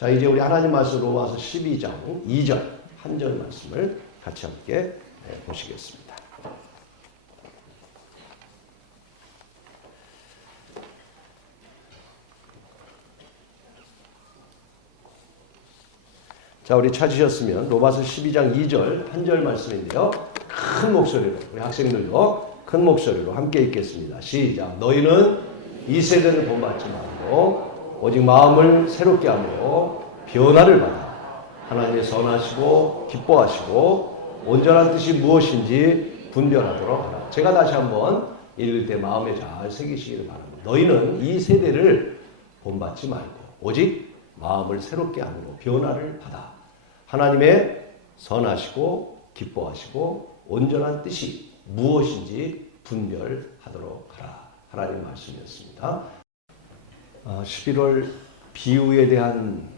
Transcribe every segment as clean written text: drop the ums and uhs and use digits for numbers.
자, 이제 우리 하나님 말씀 로마서 12장 2절 한 절 말씀을 같이 함께 보시겠습니다. 자, 우리 찾으셨으면 로마서 12장 2절 한 절 말씀인데요. 큰 목소리로 우리 학생들도 큰 목소리로 함께 읽겠습니다. 시작. 너희는 이 세대를 본받지 말고 오직 마음을 새롭게 하므로 변화를 받아 하나님의 선하시고 기뻐하시고 온전한 뜻이 무엇인지 분별하도록 하라. 제가 다시 한번 읽을 때 마음에 잘 새기시기를 바랍니다. 너희는 이 세대를 본받지 말고 오직 마음을 새롭게 함으로 변화를 받아 하나님의 선하시고 기뻐하시고 온전한 뜻이 무엇인지 분별하도록 하라. 하나님 말씀이었습니다. 11월 비유에 대한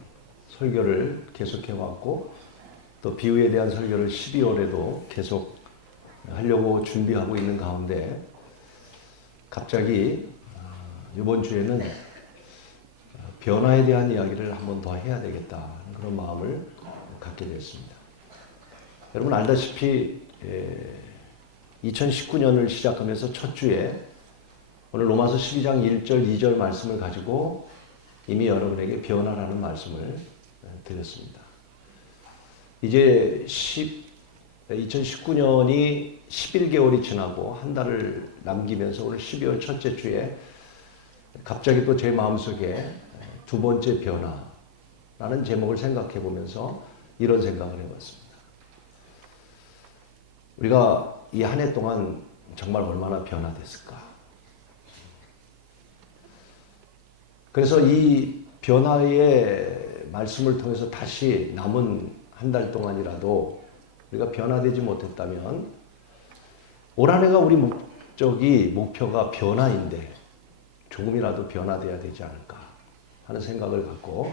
설교를 계속해왔고 또 비유에 대한 설교를 12월에도 계속 하려고 준비하고 있는 가운데 갑자기 이번 주에는 변화에 대한 이야기를 한 번 더 해야 되겠다 그런 마음을 갖게 됐습니다. 여러분 알다시피 2019년을 시작하면서 첫 주에 오늘 로마서 12장 1절 2절 말씀을 가지고 이미 여러분에게 변화라는 말씀을 드렸습니다. 이제 2019년이 11개월이 지나고 한 달을 남기면서 오늘 12월 첫째 주에 갑자기 또 제 마음속에 두 번째 변화라는 제목을 생각해 보면서 이런 생각을 해봤습니다. 우리가 이 한 해 동안 정말 얼마나 변화됐을까? 그래서 이 변화의 말씀을 통해서 다시 남은 한 달 동안이라도 우리가 변화되지 못했다면 올 한 해가 우리 목표가 변화인데 조금이라도 변화돼야 되지 않을까 하는 생각을 갖고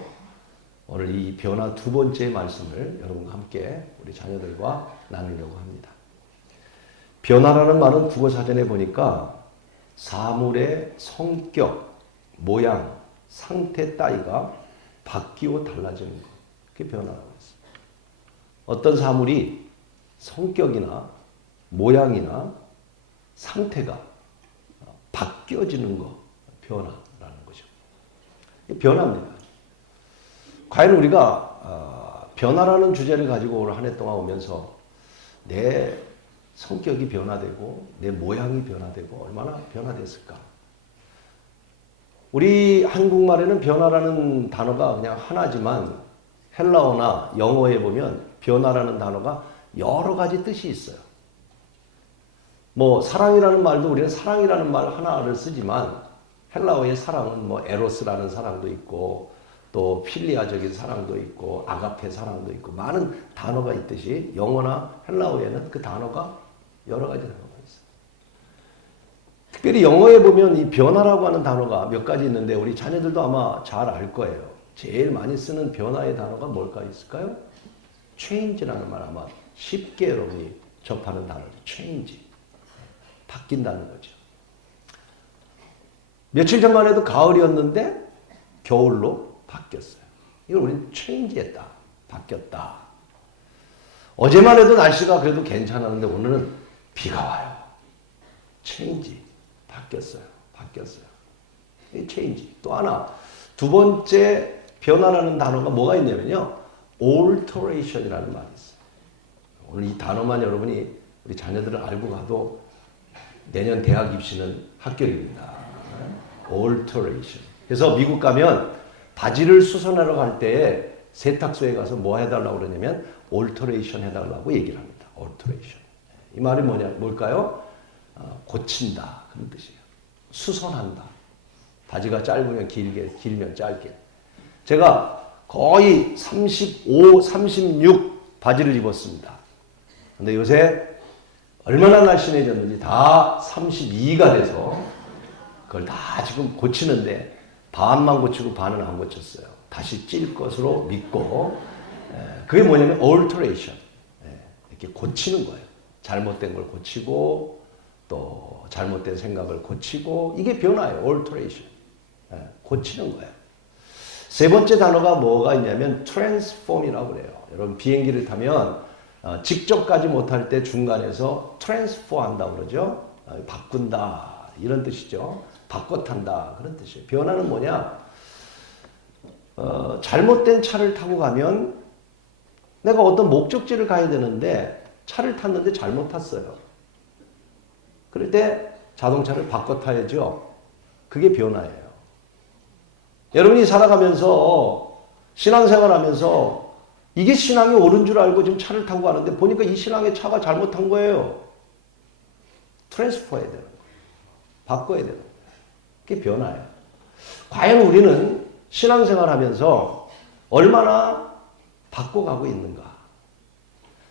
오늘 이 변화 두 번째 말씀을 여러분과 함께 우리 자녀들과 나누려고 합니다. 변화라는 말은 국어사전에 보니까 사물의 성격, 모양, 상태 따위가 바뀌고 달라지는 것. 그게 변화라고 했어요. 어떤 사물이 성격이나 모양이나 상태가 바뀌어지는 것, 변화라는 거죠. 변화입니다. 과연 우리가 변화라는 주제를 가지고 올 한 해 동안 오면서 내 성격이 변화되고 내 모양이 변화되고 얼마나 변화됐을까? 우리 한국말에는 변화라는 단어가 그냥 하나지만 헬라어나 영어에 보면 변화라는 단어가 여러 가지 뜻이 있어요. 뭐 사랑이라는 말도 우리는 사랑이라는 말 하나를 쓰지만 헬라어의 사랑은 뭐 에로스라는 사랑도 있고 또 필리아적인 사랑도 있고 아가페 사랑도 있고 많은 단어가 있듯이 영어나 헬라어에는 그 단어가 여러 가지 단어가 있어요. 특별히 영어에 보면 이 변화라고 하는 단어가 몇 가지 있는데 우리 자녀들도 아마 잘 알 거예요. 제일 많이 쓰는 변화의 단어가 뭘까 있을까요? change라는 말 아마 쉽게 여러분이 접하는 단어죠. change. 바뀐다는 거죠. 며칠 전만 해도 가을이었는데 겨울로 바뀌었어요. 이걸 우리는 change했다. 바뀌었다. 어제만 해도 날씨가 그래도 괜찮았는데 오늘은 비가 와요. change. 바뀌었어요. 바뀌었어요. 이 change. 또 하나, 두 번째 변화라는 단어가 뭐가 있냐면요. alteration이라는 말이 있어요. 오늘 이 단어만 여러분이 우리 자녀들을 알고 가도 내년 대학 입시는 합격입니다. alteration. 그래서 미국 가면 바지를 수선하러 갈 때 세탁소에 가서 뭐 해달라고 그러냐면 alteration 해달라고 얘기를 합니다. alteration. 이 말이 뭘까요? 고친다. 그런 뜻이에요. 수선한다. 바지가 짧으면 길게, 길면 짧게. 제가 거의 35, 36 바지를 입었습니다. 근데 요새 얼마나 날씬해졌는지 다 32가 돼서 그걸 다 지금 고치는데 반만 고치고 반은 안 고쳤어요. 다시 찔 것으로 믿고 그게 뭐냐면 alteration. 이렇게 고치는 거예요. 잘못된 걸 고치고 또 잘못된 생각을 고치고 이게 변화예요. alteration. 고치는 거예요. 세 번째 단어가 뭐가 있냐면 transform이라고 그래요. 여러분 비행기를 타면 직접 가지 못할 때 중간에서 transfer 한다고 그러죠. 바꾼다 이런 뜻이죠. 바꿔 탄다 그런 뜻이에요. 변화는 뭐냐? 잘못된 차를 타고 가면 내가 어떤 목적지를 가야 되는데 차를 탔는데 잘못 탔어요. 그럴 때 자동차를 바꿔 타야죠. 그게 변화예요. 여러분이 살아가면서 신앙생활하면서 이게 신앙이 옳은 줄 알고 지금 차를 타고 가는데 보니까 이 신앙의 차가 잘못한 거예요. 트랜스퍼해야 되는 거예요. 바꿔야 되는 거예요. 그게 변화예요. 과연 우리는 신앙생활하면서 얼마나 바꿔가고 있는가?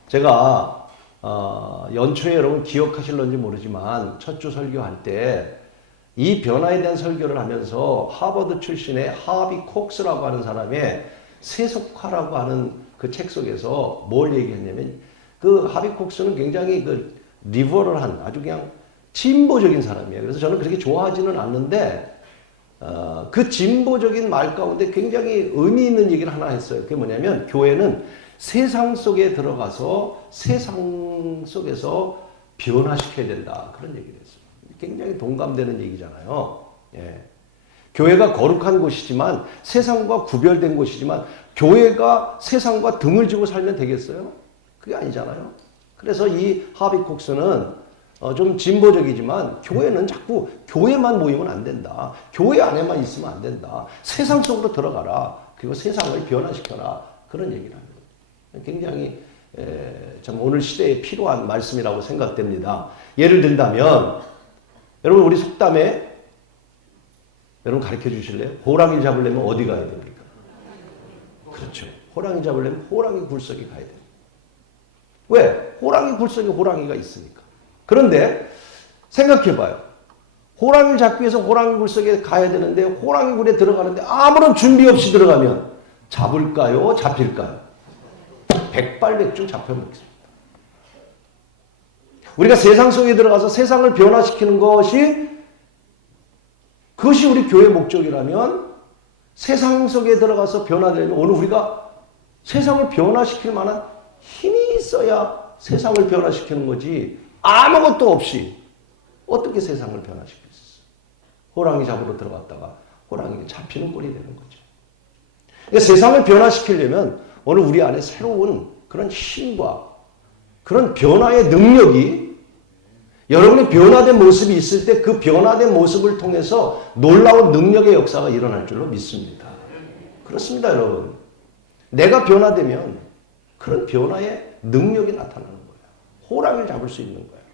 제가 연초에 여러분 기억하실런지 모르지만 첫 주 설교할 때 이 변화에 대한 설교를 하면서 하버드 출신의 하비 콕스라고 하는 사람의 세속화라고 하는 그 책 속에서 뭘 얘기했냐면 그 하비 콕스는 굉장히 그 리버럴한 아주 그냥 진보적인 사람이에요. 그래서 저는 그렇게 좋아하지는 않는데 그 진보적인 말 가운데 굉장히 의미 있는 얘기를 하나 했어요. 그게 뭐냐면 교회는 세상 속에 들어가서 세상 속에서 변화시켜야 된다. 그런 얘기를 했어요. 굉장히 동감되는 얘기잖아요. 예. 교회가 거룩한 곳이지만 세상과 구별된 곳이지만 교회가 세상과 등을 지고 살면 되겠어요? 그게 아니잖아요. 그래서 이 하비 콕스는 좀 진보적이지만 교회는 자꾸 교회만 모이면 안 된다. 교회 안에만 있으면 안 된다. 세상 속으로 들어가라. 그리고 세상을 변화시켜라. 그런 얘기를 합니다. 굉장히 참 오늘 시대에 필요한 말씀이라고 생각됩니다. 예를 들자면 여러분 우리 속담에 여러분 가르쳐 주실래요? 호랑이 잡으려면 어디 가야 됩니까? 그렇죠. 호랑이 잡으려면 호랑이 굴속에 가야 돼요. 왜? 호랑이 굴속에 호랑이가 있으니까. 그런데 생각해봐요. 호랑이를 잡기 위해서 호랑이 굴속에 가야 되는데 호랑이 굴에 들어가는데 아무런 준비 없이 들어가면 잡을까요? 잡힐까요? 백발백중 잡혀먹습니다. 우리가 세상 속에 들어가서 세상을 변화시키는 그것이 우리 교회의 목적이라면 세상 속에 들어가서 변화되면 오늘 우리가 세상을 변화시킬 만한 힘이 있어야 세상을 변화시키는 거지 아무것도 없이 어떻게 세상을 변화시킬 수 있어요? 호랑이 잡으러 들어갔다가 호랑이가 잡히는 꼴이 되는 거죠. 그러니까 세상을 변화시키려면 오늘 우리 안에 새로운 그런 힘과 그런 변화의 능력이 여러분의 변화된 모습이 있을 때 그 변화된 모습을 통해서 놀라운 능력의 역사가 일어날 줄로 믿습니다. 그렇습니다, 여러분. 내가 변화되면 그런 변화의 능력이 나타나는 거예요. 호랑이를 잡을 수 있는 거예요.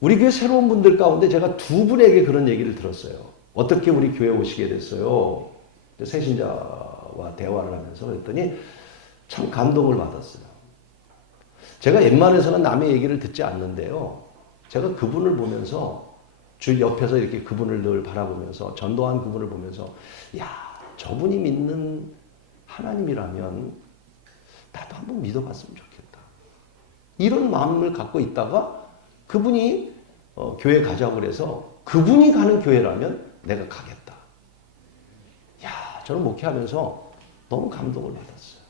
우리 교회 새로운 분들 가운데 제가 두 분에게 그런 얘기를 들었어요. 어떻게 우리 교회에 오시게 됐어요? 새신자와 대화를 하면서 그랬더니 참 감동을 받았어요. 제가 웬만해서는 남의 얘기를 듣지 않는데요. 제가 그분을 보면서 주 옆에서 이렇게 그분을 늘 바라보면서 전도한 그분을 보면서 야, 저분이 믿는 하나님이라면 나도 한번 믿어봤으면 좋겠다. 이런 마음을 갖고 있다가 그분이 교회 가자고 그래서 그분이 가는 교회라면 내가 가겠다. 야, 저는 목회하면서 너무 감동을 받았어요.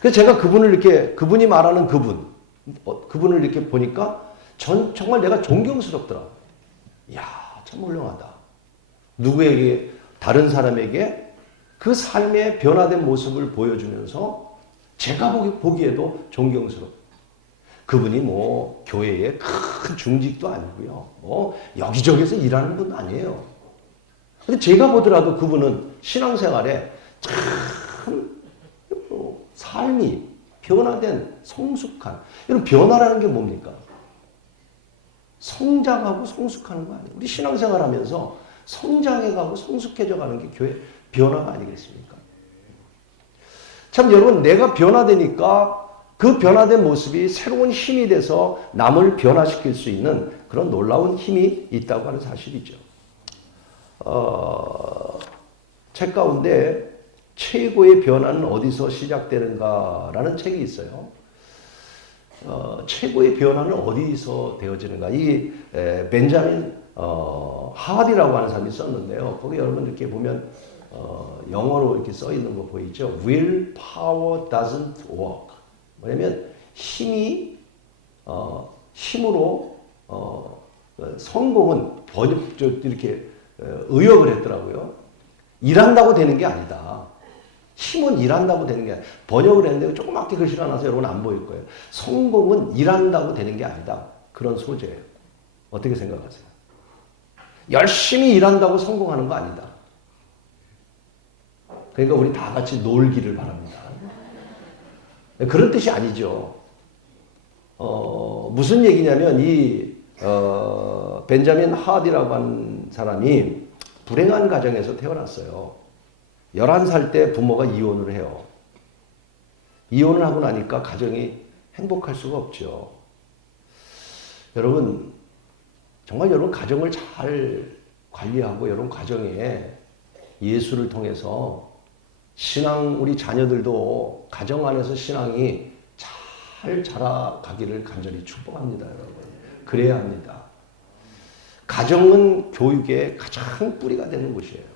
그래서 제가 그분이 말하는 그분을 이렇게 보니까 정말 내가 존경스럽더라고요. 이야, 참 훌륭하다. 누구에게, 다른 사람에게 그 삶의 변화된 모습을 보여주면서 제가 보기에도 존경스럽고 그분이 교회의 큰 중직도 아니고요. 여기저기서 일하는 분도 아니에요. 근데 제가 보더라도 그분은 신앙생활에 참 삶이 변화된 성숙한 이런 변화라는 게 뭡니까? 성장하고 성숙하는 거 아니에요. 우리 신앙생활하면서 성장해가고 성숙해져가는 게 교회 변화가 아니겠습니까? 참 여러분 내가 변화되니까 그 변화된 모습이 새로운 힘이 돼서 남을 변화시킬 수 있는 그런 놀라운 힘이 있다고 하는 사실이죠. 책 가운데 최고의 변화는 어디서 시작되는가라는 책이 있어요. 최고의 변화는 어디서 되어지는가? 이 벤자민 하디라고 하는 사람이 썼는데요. 거기 여러분 이렇게 보면 영어로 이렇게 써 있는 거 보이죠? Will power doesn't work. 뭐냐면 힘으로 성공은 이렇게 의역을 했더라고요. 일한다고 되는 게 아니다. 힘은 일한다고 되는 게 아니다. 번역을 했는데 조그맣게 글씨가 나서 여러분 안 보일 거예요. 성공은 일한다고 되는 게 아니다. 그런 소재예요. 어떻게 생각하세요? 열심히 일한다고 성공하는 거 아니다. 그러니까 우리 다 같이 놀기를 바랍니다. 그런 뜻이 아니죠. 무슨 얘기냐면 벤자민 하디라고 하는 사람이 불행한 가정에서 태어났어요. 11살 때 부모가 이혼을 해요. 이혼을 하고 나니까 가정이 행복할 수가 없죠. 여러분, 정말 여러분 가정을 잘 관리하고 여러분 가정에 예수를 통해서 우리 자녀들도 가정 안에서 신앙이 잘 자라가기를 간절히 축복합니다, 여러분. 그래야 합니다. 가정은 교육의 가장 뿌리가 되는 곳이에요.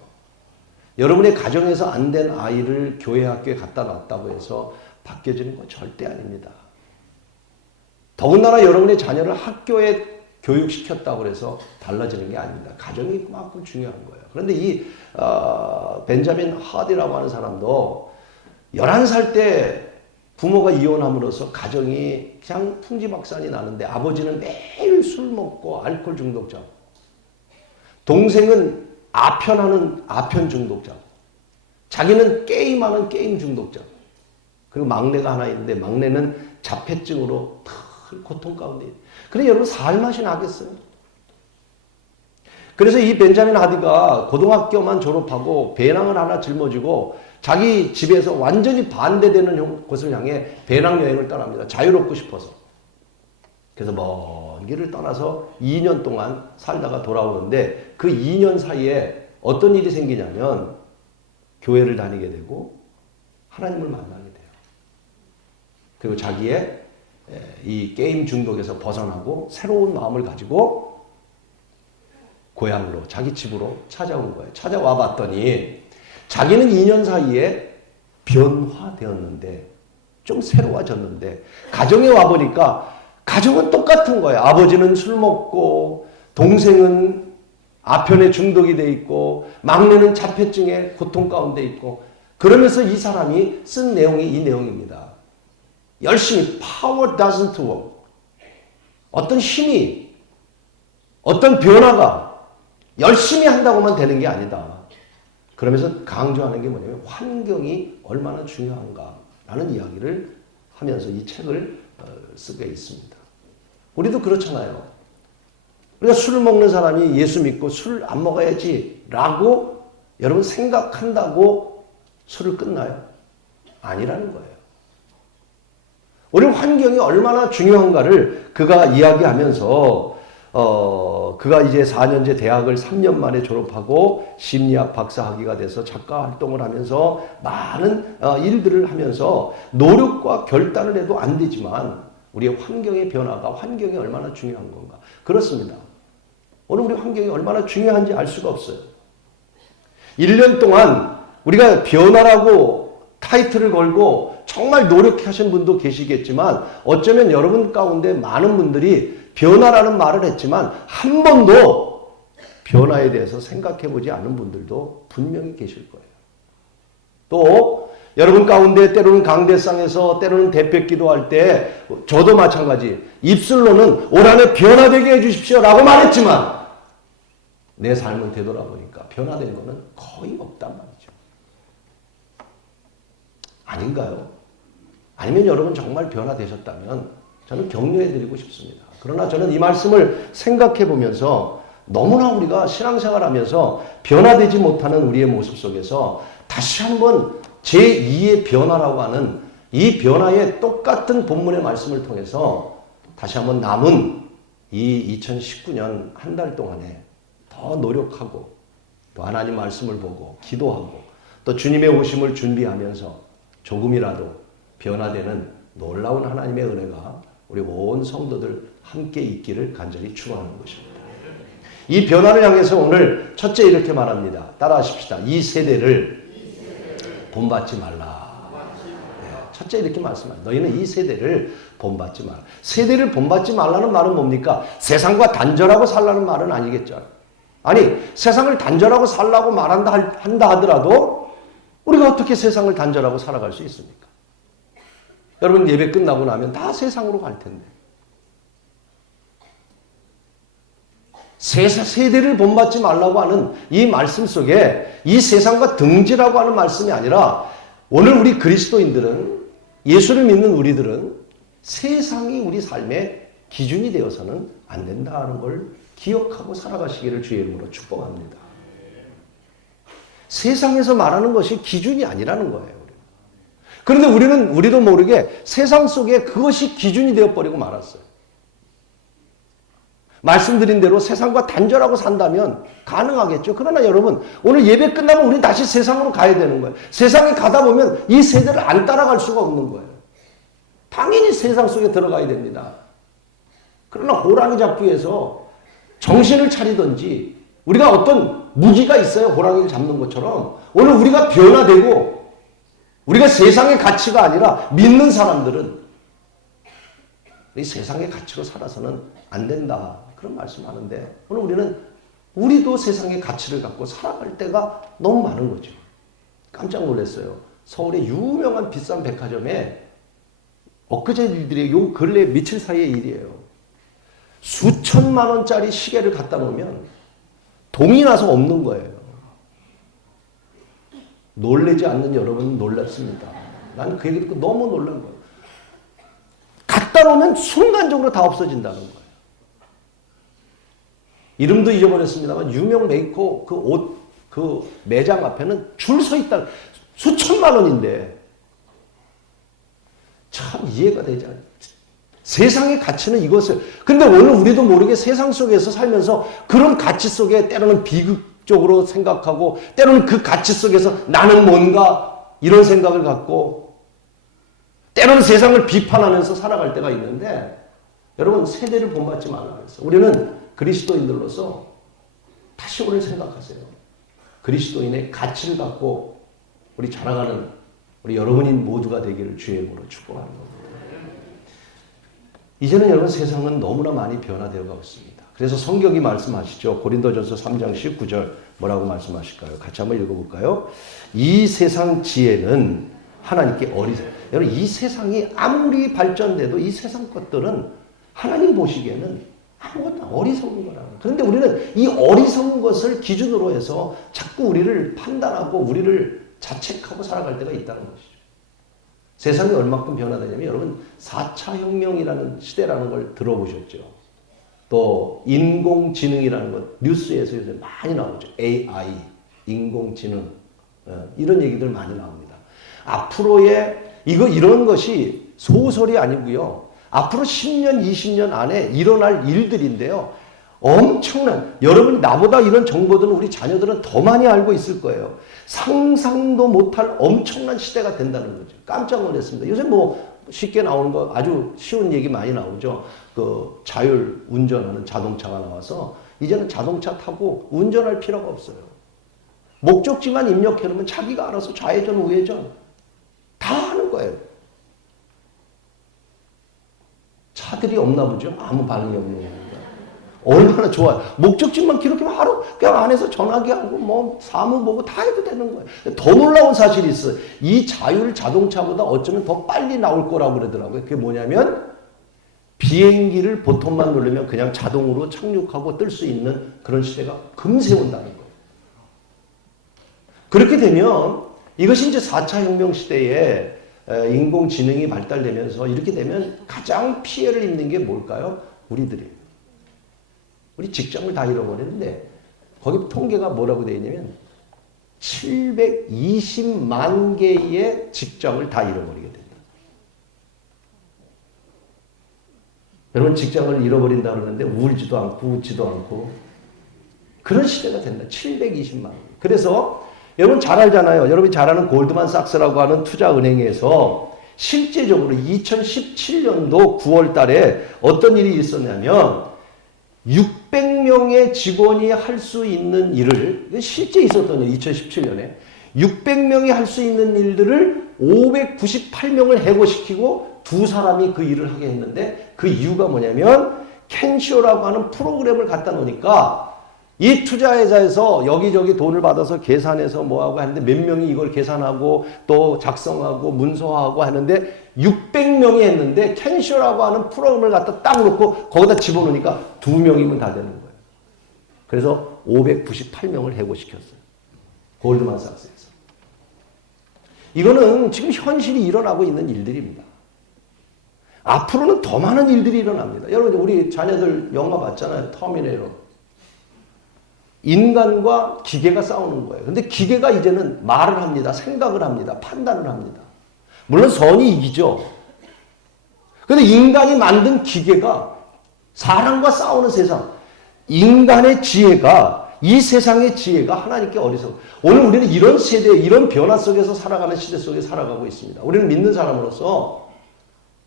여러분의 가정에서 안 된 아이를 교회 학교에 갖다 놨다고 해서 바뀌어지는 건 절대 아닙니다. 더군다나 여러분의 자녀를 학교에 교육시켰다고 해서 달라지는 게 아닙니다. 가정이 그만큼 중요한 거예요. 그런데 이 벤자민 하디라고 하는 사람도 11살 때 부모가 이혼함으로써 가정이 그냥 풍지박산이 나는데 아버지는 매일 술 먹고 알코올 중독자, 동생은 아편하는 아편 중독자, 자기는 게임하는 게임 중독자, 그리고 막내가 하나 있는데 막내는 자폐증으로 늘 고통 가운데. 그래 여러분 살 맛이 나겠어요? 그래서 이 벤자민 하디가 고등학교만 졸업하고 배낭을 하나 짊어지고 자기 집에서 완전히 반대되는 곳을 향해 배낭여행을 떠납니다. 자유롭고 싶어서. 그래서 먼 길을 떠나서 2년 동안 살다가 돌아오는데 그 2년 사이에 어떤 일이 생기냐면 교회를 다니게 되고 하나님을 만나게 돼요. 그리고 자기의 이 게임 중독에서 벗어나고 새로운 마음을 가지고 고향으로, 자기 집으로 찾아온 거예요. 찾아와 봤더니 자기는 2년 사이에 변화되었는데 좀 새로워졌는데 가정에 와보니까 가정은 똑같은 거예요. 아버지는 술 먹고 동생은 아편에 중독이 돼 있고 막내는 자폐증에 고통 가운데 있고 그러면서 이 사람이 쓴 내용이 이 내용입니다. 열심히 power doesn't work. 어떤 힘이 어떤 변화가 열심히 한다고만 되는 게 아니다. 그러면서 강조하는 게 뭐냐면 환경이 얼마나 중요한가라는 이야기를 하면서 이 책을 쓰게 있습니다. 우리도 그렇잖아요. 우리가 술을 먹는 사람이 예수 믿고 술 안 먹어야지 라고 여러분 생각한다고 술을 끊나요? 아니라는 거예요. 우리 환경이 얼마나 중요한가를 그가 이야기하면서 그가 이제 4년제 대학을 3년 만에 졸업하고 심리학 박사학위가 돼서 작가 활동을 하면서 많은 일들을 하면서 노력과 결단을 해도 안 되지만 우리의 환경의 변화가 환경이 얼마나 중요한 건가. 그렇습니다. 오늘 우리 환경이 얼마나 중요한지 알 수가 없어요. 1년 동안 우리가 변화라고 타이틀을 걸고 정말 노력하신 분도 계시겠지만 어쩌면 여러분 가운데 많은 분들이 변화라는 말을 했지만 한 번도 변화에 대해서 생각해 보지 않은 분들도 분명히 계실 거예요. 또 여러분 가운데 때로는 강대상에서 때로는 대표 기도할 때 저도 마찬가지 입술로는 올 한해 변화되게 해주십시오 라고 말했지만 내 삶을 되돌아보니까 변화된 거는 거의 없단 말이죠. 아닌가요? 아니면 여러분 정말 변화되셨다면 저는 격려해드리고 싶습니다. 그러나 저는 이 말씀을 생각해 보면서 너무나 우리가 신앙생활하면서 변화되지 못하는 우리의 모습 속에서 다시 한번 제2의 변화라고 하는 이 변화의 똑같은 본문의 말씀을 통해서 다시 한번 남은 이 2019년 한 달 동안에 더 노력하고 또 하나님 말씀을 보고 기도하고 또 주님의 오심을 준비하면서 조금이라도 변화되는 놀라운 하나님의 은혜가 우리 온 성도들 함께 있기를 간절히 축원하는 것입니다. 이 변화를 향해서 오늘 첫째 이렇게 말합니다. 따라하십시다. 이 세대를 본받지 말라. 네, 첫째 이렇게 말씀합니다. 너희는 이 세대를 본받지 말라. 세대를 본받지 말라는 말은 뭡니까? 세상과 단절하고 살라는 말은 아니겠죠. 아니, 세상을 단절하고 살라고 한다 하더라도 우리가 어떻게 세상을 단절하고 살아갈 수 있습니까? 여러분 예배 끝나고 나면 다 세상으로 갈 텐데. 세대를 본받지 말라고 하는 이 말씀 속에 이 세상과 등지라고 하는 말씀이 아니라 오늘 우리 그리스도인들은, 예수를 믿는 우리들은 세상이 우리 삶의 기준이 되어서는 안 된다는 걸 기억하고 살아가시기를 주의 이름으로 축복합니다. 세상에서 말하는 것이 기준이 아니라는 거예요. 그런데 우리도 모르게 세상 속에 그것이 기준이 되어버리고 말았어요. 말씀드린 대로 세상과 단절하고 산다면 가능하겠죠. 그러나 여러분, 오늘 예배 끝나면 우리는 다시 세상으로 가야 되는 거예요. 세상에 가다 보면 이 세대를 안 따라갈 수가 없는 거예요. 당연히 세상 속에 들어가야 됩니다. 그러나 호랑이 잡기 위해서 정신을 차리든지, 우리가 어떤 무기가 있어요. 호랑이를 잡는 것처럼 오늘 우리가 변화되고, 우리가 세상의 가치가 아니라 믿는 사람들은 이 세상의 가치로 살아서는 안 된다. 그런 말씀하는데 오늘 우리도 세상의 가치를 갖고 살아갈 때가 너무 많은 거죠. 깜짝 놀랐어요. 서울의 유명한 비싼 백화점에 엊그제 일들이에요. 요 근래 며칠 사이의 일이에요. 수천만 원짜리 시계를 갖다 놓으면 동이 나서 없는 거예요. 놀라지 않는 여러분은 놀랍습니다. 나는 그 얘기 듣고 너무 놀란 거예요. 갖다 놓으면 순간적으로 다 없어진다는 거예요. 이름도 잊어버렸습니다만 유명 메이커 그 매장 앞에는 줄 서 있다. 수천만 원인데 참 이해가 되지 않아요. 세상의 가치는 이것을. 근데 오늘 우리도 모르게 세상 속에서 살면서 그런 가치 속에 때로는 비극적으로 생각하고, 때로는 그 가치 속에서 나는 뭔가 이런 생각을 갖고, 때로는 세상을 비판하면서 살아갈 때가 있는데, 여러분 세대를 본받지 말라 그랬어요. 우리는 그리스도인들로서 다시 오늘 생각하세요. 그리스도인의 가치를 갖고 우리 자라가는 우리 여러분이 모두가 되기를 주의 이름으로 축복하는 겁니다. 이제는 여러분 세상은 너무나 많이 변화되어 가고 있습니다. 그래서 성경이 말씀하시죠. 고린도전서 3장 19절 뭐라고 말씀하실까요? 같이 한번 읽어볼까요? 이 세상 지혜는 하나님께 여러분 이 세상이 아무리 발전돼도 이 세상 것들은 하나님 보시기에는 아무것도 어리석은 거라고. 그런데 우리는 이 어리석은 것을 기준으로 해서 자꾸 우리를 판단하고 우리를 자책하고 살아갈 때가 있다는 것이죠. 세상이 얼마큼 변화되냐면 여러분 4차 혁명이라는 시대라는 걸 들어보셨죠. 또 인공지능이라는 것 뉴스에서 요새 많이 나오죠. AI, 인공지능 이런 얘기들 많이 나옵니다. 앞으로의 이런 것이 소설이 아니고요. 앞으로 10년, 20년 안에 일어날 일들인데요. 엄청난, 여러분이 나보다 이런 정보들은 우리 자녀들은 더 많이 알고 있을 거예요. 상상도 못할 엄청난 시대가 된다는 거죠. 깜짝 놀랐습니다. 요새 뭐 쉽게 나오는 거 아주 쉬운 얘기 많이 나오죠. 그 자율 운전하는 자동차가 나와서 이제는 자동차 타고 운전할 필요가 없어요. 목적지만 입력해 놓으면 자기가 알아서 좌회전, 우회전 다 하는 거예요. 차들이 없나 보죠. 아무 반응이 없는 겁니다. 얼마나 좋아요. 목적지만 기록하면 하루 그냥 안에서 전화기 하고 뭐 사무 보고 다 해도 되는 거예요. 더 놀라운 사실이 있어요. 이 자율 자동차보다 어쩌면 더 빨리 나올 거라고 그러더라고요. 그게 뭐냐면 비행기를 버튼만 누르면 그냥 자동으로 착륙하고 뜰 수 있는 그런 시대가 금세 온다는 거예요. 그렇게 되면 이것이 이제 4차 혁명 시대에 인공지능이 발달되면서 이렇게 되면 가장 피해를 입는 게 뭘까요? 우리들이에요. 우리 직장을 다 잃어버렸는데 거기 통계가 뭐라고 되어 있냐면 720만 개의 직장을 다 잃어버리게 된다. 여러분 직장을 잃어버린다 그러는데 울지도 않고 웃지도 않고 그런 시대가 된다. 720만. 그래서 여러분 잘 알잖아요. 여러분이 잘 아는 골드만삭스라고 하는 투자은행에서 실제적으로 2017년도 9월 달에 어떤 일이 있었냐면 600 600명의 직원이 할 수 있는 일을, 실제 있었던 일, 2017년에 600명이 할 수 있는 일들을 598명을 해고시키고 두 사람이 그 일을 하게 했는데, 그 이유가 뭐냐면 캔쇼라고 하는 프로그램을 갖다 놓으니까 이 투자회사에서 여기저기 돈을 받아서 계산해서 뭐하고 하는데 몇 명이 이걸 계산하고 또 작성하고 문서화하고 하는데 600명이 했는데, 캔쇼라고 하는 프로그램을 갖다 딱 놓고 거기다 집어넣으니까 2명이면 다 되는 거예요. 그래서 598명을 해고시켰어요. 골드만삭스에서. 이거는 지금 현실이 일어나고 있는 일들입니다. 앞으로는 더 많은 일들이 일어납니다. 여러분, 우리 자녀들 영화 봤잖아요. 터미네이터. 인간과 기계가 싸우는 거예요. 근데 기계가 이제는 말을 합니다. 생각을 합니다. 판단을 합니다. 물론 선이 이기죠. 근데 인간이 만든 기계가 사람과 싸우는 세상, 인간의 지혜가, 이 세상의 지혜가 하나님께 어리석어. 오늘 우리는 이런 세대, 이런 변화 속에서 살아가는 시대 속에 살아가고 있습니다. 우리는 믿는 사람으로서,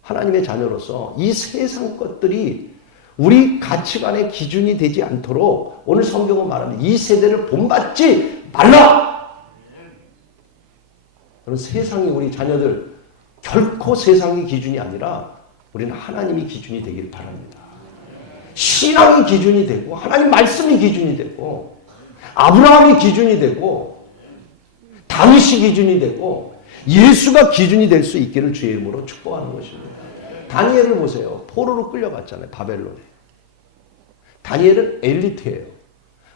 하나님의 자녀로서 이 세상 것들이 우리 가치관의 기준이 되지 않도록 오늘 성경은 말합니다. 이 세대를 본받지 말라! 그런 세상이, 우리 자녀들 결코 세상의 기준이 아니라 우리는 하나님이 기준이 되길 바랍니다. 신앙이 기준이 되고, 하나님 말씀이 기준이 되고, 아브라함이 기준이 되고, 다윗이 기준이 되고, 예수가 기준이 될 수 있기를 주의 이름으로 축복하는 것입니다. 다니엘을 보세요. 포로로 끌려갔잖아요. 바벨론에. 다니엘은 엘리트예요.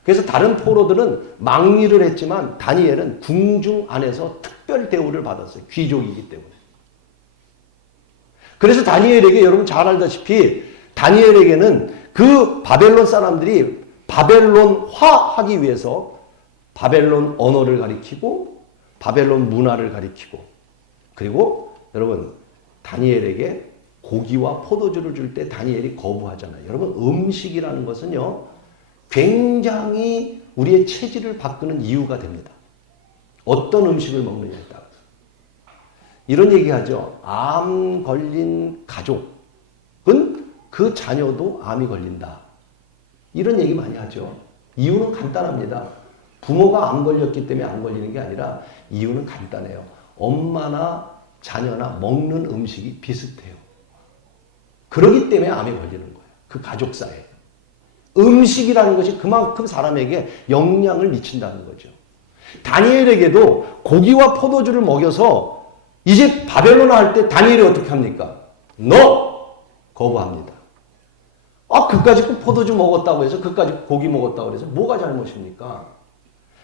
그래서 다른 포로들은 망리를 했지만 다니엘은 궁중 안에서 특별 대우를 받았어요. 귀족이기 때문에. 그래서 다니엘에게, 여러분 잘 알다시피 다니엘에게는 그 바벨론 사람들이 바벨론화하기 위해서 바벨론 언어를 가리키고 바벨론 문화를 가리키고, 그리고 여러분 다니엘에게 고기와 포도주를 줄 때 다니엘이 거부하잖아요. 여러분, 음식이라는 것은요, 굉장히 우리의 체질을 바꾸는 이유가 됩니다. 어떤 음식을 먹느냐에 따라서. 이런 얘기하죠. 암 걸린 가족은 그 자녀도 암이 걸린다. 이런 얘기 많이 하죠. 이유는 간단합니다. 부모가 암 걸렸기 때문에 암 걸리는 게 아니라 이유는 간단해요. 엄마나 자녀나 먹는 음식이 비슷해요. 그렇기 때문에 암에 걸리는 거예요. 그 가족사에. 음식이라는 것이 그만큼 사람에게 영향을 미친다는 거죠. 다니엘에게도 고기와 포도주를 먹여서 이제 바벨론화 할 때 다니엘이 어떻게 합니까? 거부합니다. 그까짓 포도주 먹었다고 해서, 그까짓 고기 먹었다고 해서 뭐가 잘못입니까?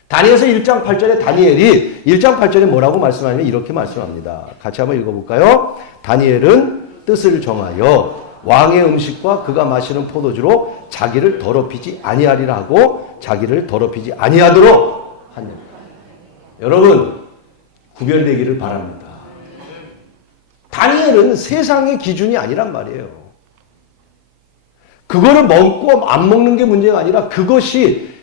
다니엘서 1장 8절에 다니엘이 1장 8절에 뭐라고 말씀하냐면 이렇게 말씀합니다. 같이 한번 읽어볼까요? 다니엘은 뜻을 정하여 왕의 음식과 그가 마시는 포도주로 자기를 더럽히지 아니하리라 하고 자기를 더럽히지 아니하도록 하느니라. 여러분, 구별되기를 바랍니다. 다니엘은 세상의 기준이 아니란 말이에요. 그거를 먹고 안 먹는 게 문제가 아니라 그것이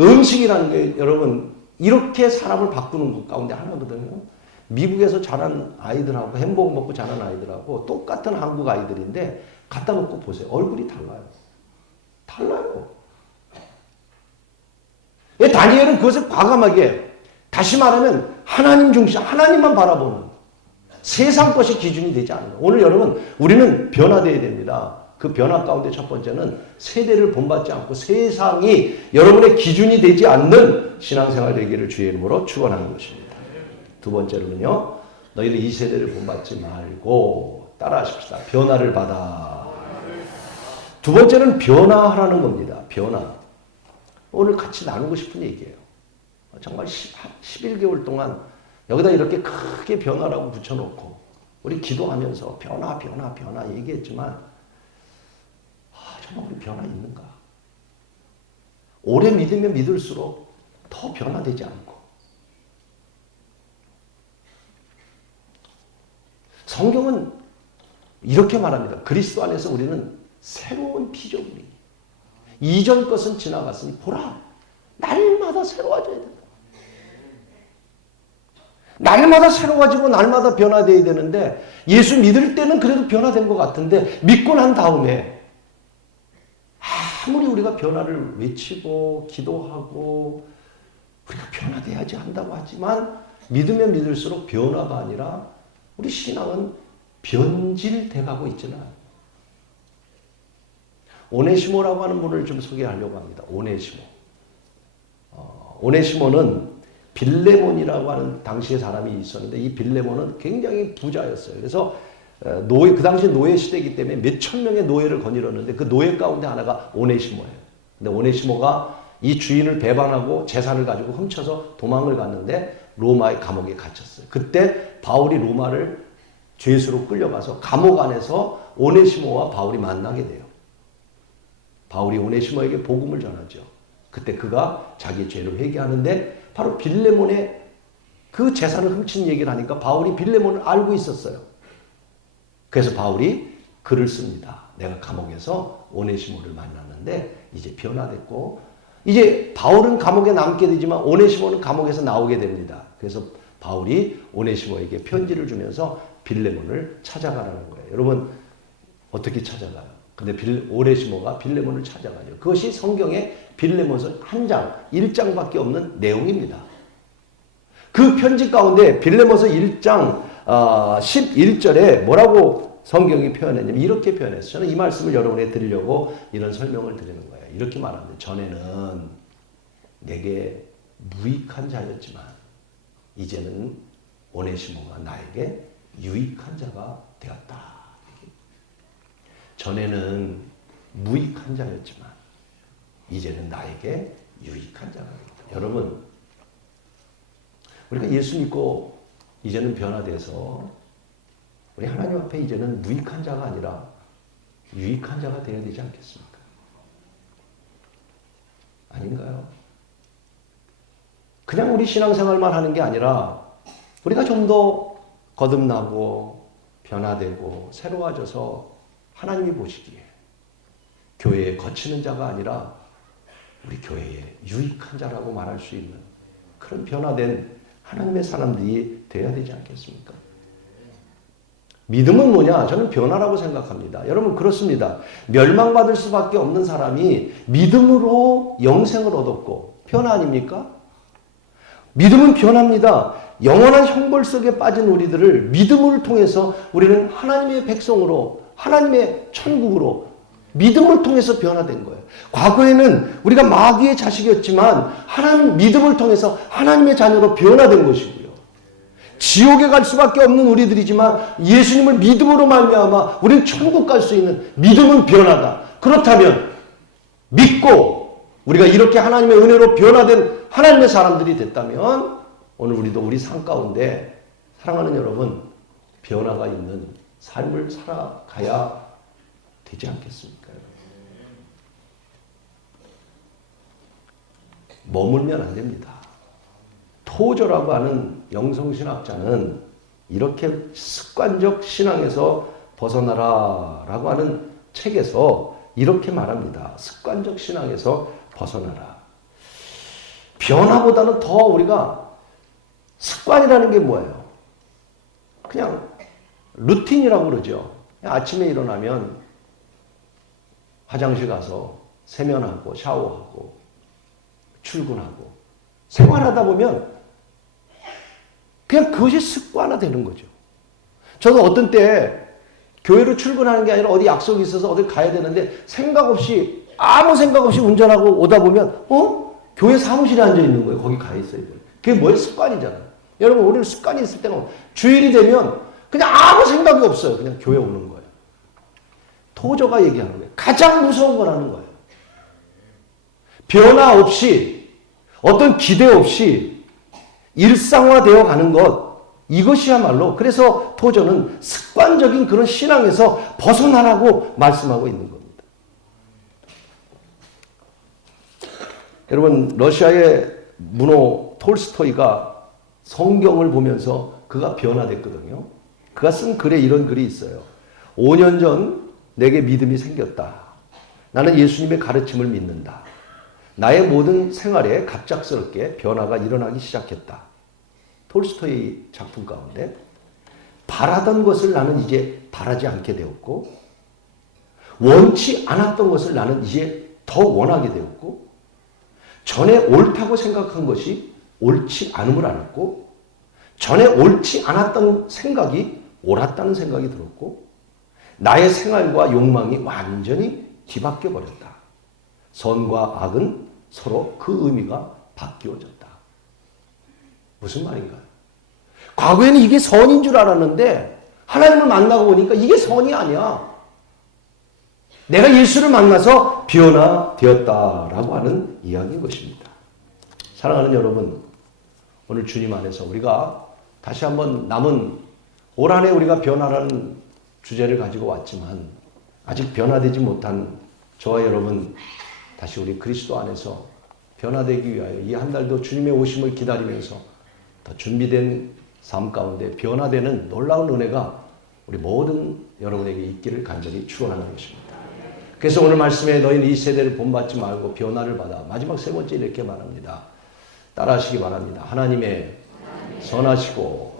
음식이라는 게, 여러분, 이렇게 사람을 바꾸는 것 가운데 하나거든요. 미국에서 자란 아이들하고, 햄버거 먹고 자란 아이들하고 똑같은 한국 아이들인데 갖다 놓고 보세요. 얼굴이 달라요. 달라요. 다니엘은 그것을 과감하게, 다시 말하면 하나님 중심, 하나님만 바라보는, 세상 것이 기준이 되지 않는. 오늘 여러분, 우리는 변화되어야 됩니다. 그 변화 가운데 첫 번째는 세대를 본받지 않고 세상이 여러분의 기준이 되지 않는 신앙생활 되기를 주의 이름으로 축원하는 것입니다. 두 번째로는요, 너희들 이 세대를 본받지 말고 따라하십시다. 변화를 받아. 두 번째는 변화하라는 겁니다. 변화. 오늘 같이 나누고 싶은 얘기예요. 정말 11개월 동안 여기다 이렇게 크게 변화라고 붙여놓고 우리 기도하면서 변화 얘기했지만, 정말 우리 변화 있는가? 오래 믿으면 믿을수록 더 변화되지 않고. 성경은 이렇게 말합니다. 그리스도 안에서 우리는 새로운 피조물이, 이전 것은 지나갔으니 보라, 날마다 새로워져야 된다. 날마다 새로워지고 날마다 변화되어야 되는데, 예수 믿을 때는 그래도 변화된 것 같은데 믿고 난 다음에 아무리 우리가 변화를 외치고 기도하고 우리가 변화돼야지 한다고 하지만 믿으면 믿을수록 변화가 아니라 우리 신앙은 변질돼 가고 있잖아요. 오네시모라고 하는 분을 좀 소개하려고 합니다. 오네시모. 오네시모는 빌레몬이라고 하는 당시의 사람이 있었는데 이 빌레몬은 굉장히 부자였어요. 그래서 그 당시 노예 시대이기 때문에 몇천 명의 노예를 거느렸는데 그 노예 가운데 하나가 오네시모예요. 근데 오네시모가 이 주인을 배반하고 재산을 가지고 훔쳐서 도망을 갔는데 로마의 감옥에 갇혔어요. 그때 바울이 로마를 죄수로 끌려가서 감옥 안에서 오네시모와 바울이 만나게 돼요. 바울이 오네시모에게 복음을 전하죠. 그때 그가 자기의 죄를 회개하는데 바로 빌레몬의 그 재산을 훔친 얘기를 하니까 바울이 빌레몬을 알고 있었어요. 그래서 바울이 글을 씁니다. 내가 감옥에서 오네시모를 만났는데 이제 변화됐고 이제 바울은 감옥에 남게 되지만 오네시모는 감옥에서 나오게 됩니다. 그래서 바울이 오네시모에게 편지를 주면서 빌레몬을 찾아가라는 거예요. 여러분 어떻게 찾아가요? 근데 오네시모가 빌레몬을 찾아가죠. 그것이 성경의 빌레몬서 한 장, 1장밖에 없는 내용입니다. 그 편지 가운데 빌레몬서 1장 11절에 뭐라고 성경이 표현했냐면 이렇게 표현했어요. 저는 이 말씀을 여러분에게 드리려고 이런 설명을 드리는 거예요. 이렇게 말합니다. 전에는 내게 무익한 자였지만 이제는 오네시모가 나에게 유익한 자가 되었다. 전에는 무익한 자였지만 이제는 나에게 유익한 자가 되었다. 여러분 우리가 예수 믿고 이제는 변화돼서 우리 하나님 앞에 이제는 무익한 자가 아니라 유익한 자가 되어야 되지 않겠습니까? 아닌가요? 그냥 우리 신앙생활만 하는 게 아니라 우리가 좀 더 거듭나고 변화되고 새로워져서 하나님이 보시기에 교회에 거치는 자가 아니라 우리 교회에 유익한 자라고 말할 수 있는 그런 변화된 하나님의 사람들이 되어야 되지 않겠습니까? 믿음은 뭐냐? 저는 변화라고 생각합니다. 여러분 그렇습니다. 멸망받을 수밖에 없는 사람이 믿음으로 영생을 얻었고 변화 아닙니까? 믿음은 변합니다. 영원한 형벌 속에 빠진 우리들을 믿음을 통해서 우리는 하나님의 백성으로 하나님의 천국으로 믿음을 통해서 변화된 거예요. 과거에는 우리가 마귀의 자식이었지만 하나님 믿음을 통해서 하나님의 자녀로 변화된 것이고요. 지옥에 갈 수밖에 없는 우리들이지만 예수님을 믿음으로 말미암아 우리는 천국 갈 수 있는 믿음은 변화다. 그렇다면 믿고 우리가 이렇게 하나님의 은혜로 변화된 하나님의 사람들이 됐다면 오늘 우리도 우리 삶 가운데 사랑하는 여러분 변화가 있는 삶을 살아가야 되지 않겠습니까? 머물면 안 됩니다. 토저라고 하는 영성신학자는 이렇게 습관적 신앙에서 벗어나라라고 하는 책에서 이렇게 말합니다. 습관적 신앙에서 벗어나라. 변화보다는 더 우리가 습관이라는 게 뭐예요? 그냥 루틴이라고 그러죠. 아침에 일어나면 화장실 가서 세면하고 샤워하고 출근하고 생활하다 보면 그냥 그것이 습관화되는 거죠. 저도 어떤 때 교회로 출근하는 게 아니라 어디 약속이 있어서 어디 가야 되는데 생각 없이 아무 생각 없이 운전하고 오다 보면 교회 사무실에 앉아 있는 거예요. 거기 가 있어야 돼요. 그게 뭐예요? 습관이잖아요. 여러분 우리는 습관이 있을 때는 주일이 되면 그냥 아무 생각이 없어요. 그냥 교회 오는 거예요. 토저가 얘기하는 거예요. 가장 무서운 거라는 거예요. 변화 없이 어떤 기대 없이 일상화되어 가는 것 이것이야말로 그래서 토저는 습관적인 그런 신앙에서 벗어나라고 말씀하고 있는 겁니다. 여러분 러시아의 문호 톨스토이가 성경을 보면서 그가 변화됐거든요. 그가 쓴 글에 이런 글이 있어요. 5년 전 내게 믿음이 생겼다. 나는 예수님의 가르침을 믿는다. 나의 모든 생활에 갑작스럽게 변화가 일어나기 시작했다. 톨스토이 작품 가운데 바라던 것을 나는 이제 바라지 않게 되었고 원치 않았던 것을 나는 이제 더 원하게 되었고, 전에 옳다고 생각한 것이 옳지 않음을 알았고, 전에 옳지 않았던 생각이 옳았다는 생각이 들었고, 나의 생활과 욕망이 완전히 뒤바뀌어 버렸다. 선과 악은 서로 그 의미가 바뀌어졌다. 무슨 말인가요? 과거에는 이게 선인 줄 알았는데 하나님을 만나고 보니까 이게 선이 아니야. 내가 예수를 만나서 변화되었다라고 하는 이야기인 것입니다. 사랑하는 여러분, 오늘 주님 안에서 우리가 다시 한번 남은 올 한 해 우리가 변화라는 주제를 가지고 왔지만 아직 변화되지 못한 저와 여러분, 다시 우리 그리스도 안에서 변화되기 위하여 이 한 달도 주님의 오심을 기다리면서 더 준비된 삶 가운데 변화되는 놀라운 은혜가 우리 모든 여러분에게 있기를 간절히 축원하는 것입니다. 그래서 오늘 말씀에 너희는 이 세대를 본받지 말고 변화를 받아. 마지막 세 번째 이렇게 말합니다. 따라하시기 바랍니다. 하나님의 선하시고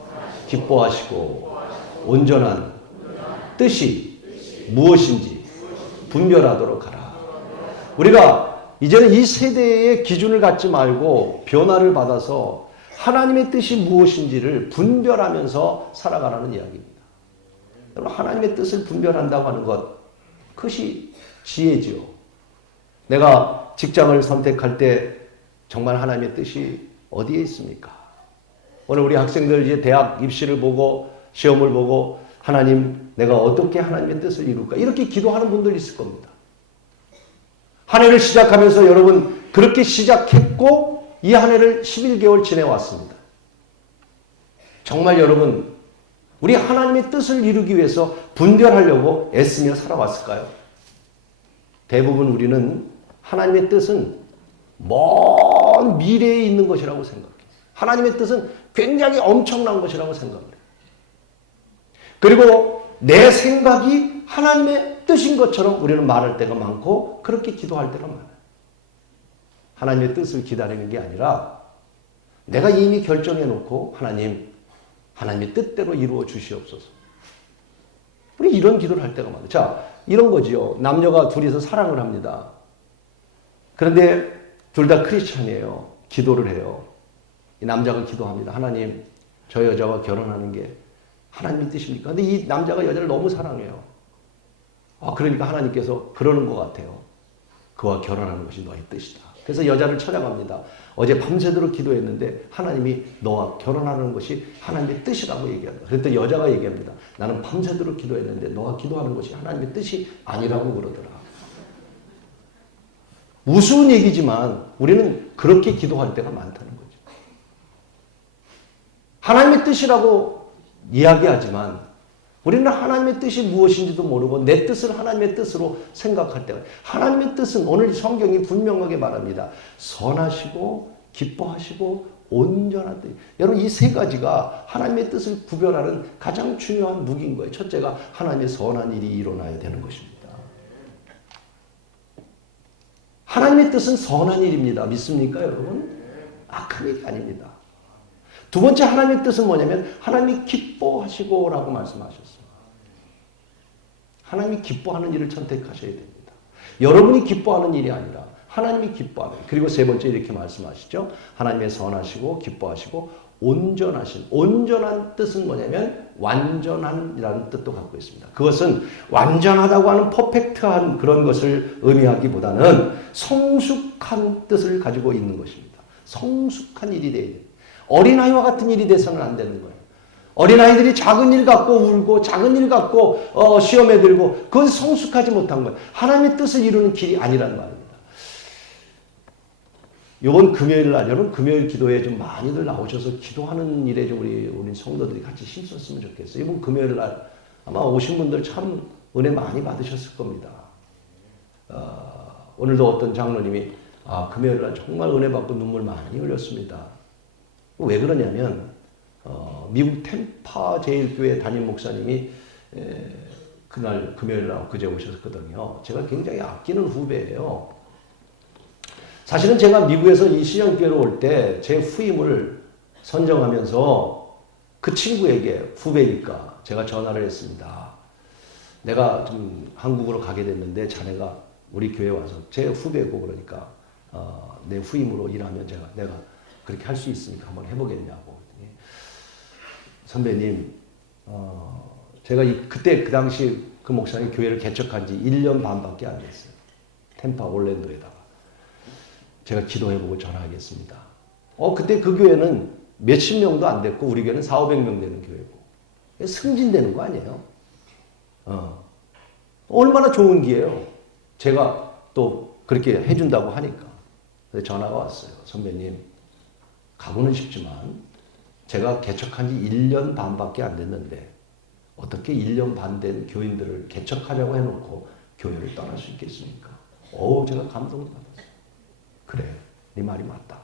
기뻐하시고 온전한 뜻이 무엇인지 분별하도록 하라. 우리가 이제는 이 세대의 기준을 갖지 말고 변화를 받아서 하나님의 뜻이 무엇인지를 분별하면서 살아가라는 이야기입니다. 여러분, 하나님의 뜻을 분별한다고 하는 것, 그것이 지혜지요. 내가 직장을 선택할 때 정말 하나님의 뜻이 어디에 있습니까? 오늘 우리 학생들 이제 대학 입시를 보고 시험을 보고 하나님, 내가 어떻게 하나님의 뜻을 이룰까? 이렇게 기도하는 분들 있을 겁니다. 한 해를 시작하면서 여러분 그렇게 시작했고 이 한 해를 11개월 지내왔습니다. 정말 여러분, 우리 하나님의 뜻을 이루기 위해서 분별하려고 애쓰며 살아왔을까요? 대부분 우리는 하나님의 뜻은 먼 미래에 있는 것이라고 생각해요. 하나님의 뜻은 굉장히 엄청난 것이라고 생각해요. 그리고 내 생각이 하나님의 뜻인 것처럼 우리는 말할 때가 많고 그렇게 기도할 때가 많아요. 하나님의 뜻을 기다리는 게 아니라 내가 이미 결정해놓고 하나님의 뜻대로 이루어 주시옵소서. 우리 이런 기도를 할 때가 많아요. 자, 이런 거지요. 남녀가 둘이서 사랑을 합니다. 그런데 둘 다 크리스찬이에요. 기도를 해요. 이 남자가 기도합니다. 하나님, 저 여자와 결혼하는 게 하나님의 뜻입니까? 근데 이 남자가 여자를 너무 사랑해요. 그러니까 하나님께서 그러는 것 같아요. 그와 결혼하는 것이 너의 뜻이다. 그래서 여자를 찾아갑니다. 어제 밤새도록 기도했는데 하나님이 너와 결혼하는 것이 하나님의 뜻이라고 얘기한다. 그랬더니 여자가 얘기합니다. 나는 밤새도록 기도했는데 너와 기도하는 것이 하나님의 뜻이 아니라고 그러더라. 우스운 얘기지만 우리는 그렇게 기도할 때가 많다는 거죠. 하나님의 뜻이라고 이야기하지만 우리는 하나님의 뜻이 무엇인지도 모르고 내 뜻을 하나님의 뜻으로 생각할 때가, 하나님의 뜻은 오늘 성경이 분명하게 말합니다. 선하시고 기뻐하시고 온전한 뜻. 여러분, 이 세 가지가 하나님의 뜻을 구별하는 가장 중요한 무기인 거예요. 첫째가 하나님의 선한 일이 일어나야 되는 것입니다. 하나님의 뜻은 선한 일입니다. 믿습니까, 여러분? 악한 일이 아닙니다. 두 번째 하나님의 뜻은 뭐냐면 하나님이 기뻐하시고 라고 말씀하셨어요. 하나님이 기뻐하는 일을 선택하셔야 됩니다. 여러분이 기뻐하는 일이 아니라 하나님이 기뻐하는 일. 그리고 세 번째 이렇게 말씀하시죠. 하나님의 선하시고 기뻐하시고 온전하신. 온전한 뜻은 뭐냐면 완전한이라는 뜻도 갖고 있습니다. 그것은 완전하다고 하는 퍼펙트한 그런 것을 의미하기보다는 성숙한 뜻을 가지고 있는 것입니다. 성숙한 일이 돼야 돼요. 어린아이와 같은 일이 돼서는 안 되는 거예요. 어린아이들이 작은 일 갖고 울고 작은 일 갖고 시험에 들고 그건 성숙하지 못한 거예요. 하나님의 뜻을 이루는 길이 아니라는 말입니다. 이번 금요일 날, 여러분 금요일 기도에 좀 많이들 나오셔서 기도하는 일에 좀 우리 성도들이 같이 힘썼으면 좋겠어요. 이번 금요일 날 아마 오신 분들 참 은혜 많이 받으셨을 겁니다. 오늘도 어떤 장로님이 금요일 날 정말 은혜 받고 눈물 많이 흘렸습니다. 왜 그러냐면 미국 템파 제일교회 담임 목사님이 그날 금요일 날 그제 오셨거든요. 제가 굉장히 아끼는 후배예요. 사실은 제가 미국에서 이 신영교회로 올 때 제 후임을 선정하면서 그 친구에게, 후배니까 제가 전화를 했습니다. 내가 좀 한국으로 가게 됐는데 자네가 우리 교회 와서 제 후배고 그러니까 내 후임으로 일하면 내가 그렇게 할 수 있으니까 한번 해보겠냐고. 선배님, 제가 그때 그 당시 그 목사님 교회를 개척한 지 1년 반밖에 안 됐어요. 템파 올랜도에다가. 제가 기도해보고 전화하겠습니다. 그때 그 교회는 몇십 명도 안 됐고 우리 교회는 400~500명 되는 교회고. 승진되는 거 아니에요? 얼마나 좋은 기회예요. 제가 또 그렇게 해준다고 하니까. 그래서 전화가 왔어요. 선배님, 가고는 싶지만 제가 개척한 지 1년 반밖에 안 됐는데 어떻게 1년 반 된 교인들을 개척하려고 해놓고 교회를 떠날 수 있겠습니까? 제가 감동을 받았어요. 그래, 네 말이 맞다.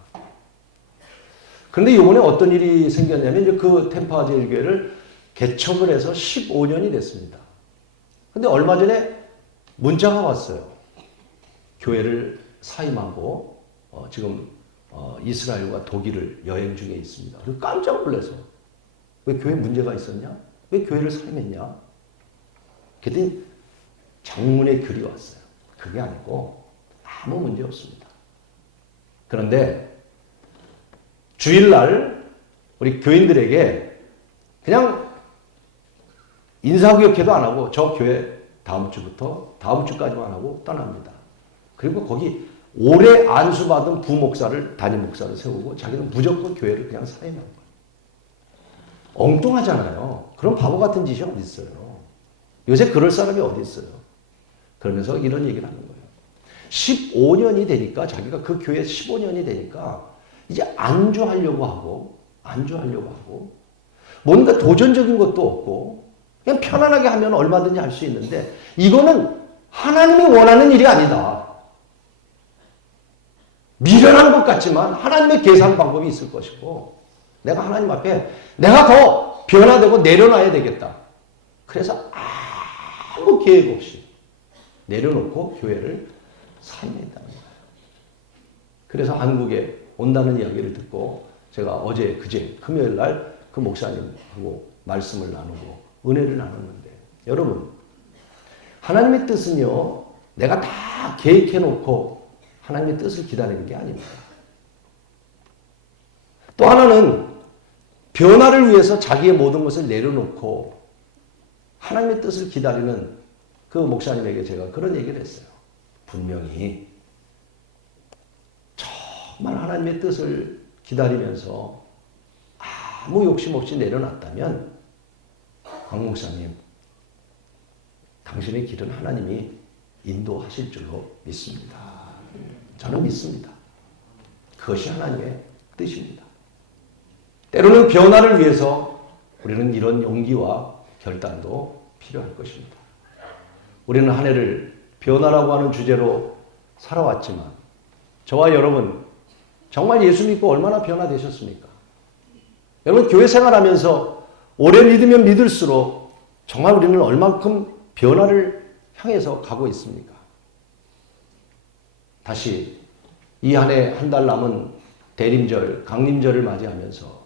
그런데 이번에 어떤 일이 생겼냐면 이제 그 템파 제일교회를 개척을 해서 15년이 됐습니다. 근데 얼마 전에 문자가 왔어요. 교회를 사임하고 지금 이스라엘과 독일을 여행 중에 있습니다. 그래서 깜짝 놀라서 왜 교회 문제가 있었냐? 왜 교회를 사임했냐? 그랬더니 장문의 글이 왔어요. 그게 아니고 아무 문제 없습니다. 그런데 주일날 우리 교인들에게 그냥 인사구역회도 안 하고 저 교회 다음 주부터 다음 주까지만 하고 떠납니다. 그리고 거기 오래 안수받은 부목사를 담임 목사를 세우고 자기는 무조건 교회를 그냥 사임한 거예요. 엉뚱하잖아요. 그런 바보 같은 짓이 어디 있어요. 요새 그럴 사람이 어디 있어요. 그러면서 이런 얘기를 하는 거예요. 15년이 되니까 자기가 그 교회 15년이 되니까 이제 안주하려고 하고 뭔가 도전적인 것도 없고 그냥 편안하게 하면 얼마든지 할 수 있는데 이거는 하나님이 원하는 일이 아니다. 미련한 것 같지만 하나님의 계산 방법이 있을 것이고 내가 하나님 앞에 내가 더 변화되고 내려놔야 되겠다. 그래서 아무 계획 없이 내려놓고 교회를 사임했다는 거예요. 그래서 한국에 온다는 이야기를 듣고 제가 그제 금요일 날 그 목사님하고 말씀을 나누고 은혜를 나눴는데 여러분 하나님의 뜻은요 내가 다 계획해놓고 하나님의 뜻을 기다리는 게 아닙니다. 또 하나는 변화를 위해서 자기의 모든 것을 내려놓고 하나님의 뜻을 기다리는 그 목사님에게 제가 그런 얘기를 했어요. 분명히 정말 하나님의 뜻을 기다리면서 아무 욕심 없이 내려놨다면 강 목사님 당신의 길은 하나님이 인도하실 줄로 믿습니다. 저는 믿습니다. 그것이 하나님의 뜻입니다. 때로는 변화를 위해서 우리는 이런 용기와 결단도 필요할 것입니다. 우리는 한 해를 변화라고 하는 주제로 살아왔지만 저와 여러분 정말 예수 믿고 얼마나 변화되셨습니까? 여러분 교회 생활하면서 오래 믿으면 믿을수록 정말 우리는 얼만큼 변화를 향해서 가고 있습니까? 다시 이 한 해 한 달 남은 대림절, 강림절을 맞이하면서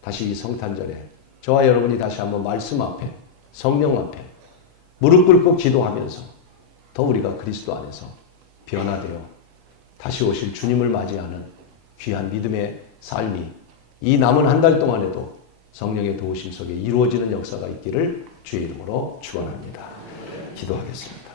다시 이 성탄절에 저와 여러분이 다시 한번 말씀 앞에 성령 앞에 무릎 꿇고 기도하면서 더 우리가 그리스도 안에서 변화되어 다시 오실 주님을 맞이하는 귀한 믿음의 삶이 이 남은 한 달 동안에도 성령의 도우심 속에 이루어지는 역사가 있기를 주의 이름으로 축원합니다. 기도하겠습니다.